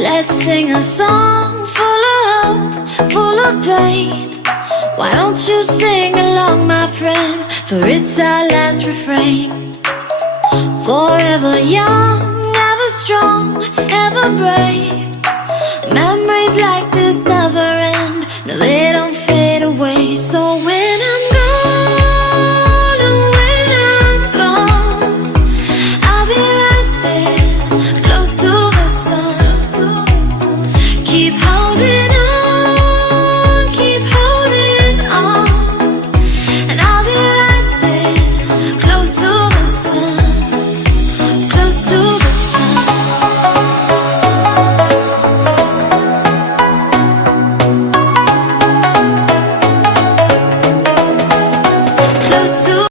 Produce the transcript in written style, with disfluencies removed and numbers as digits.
Let's sing a song full of hope, full of pain. Why don't you sing along, my friend? For it's our last refrain. Forever young, ever strong, ever brave. Memories like this never end. No, they don't fade away. So when I'm gone, oh, when I'm gone, I'll be right there, close to the sun. Keep holding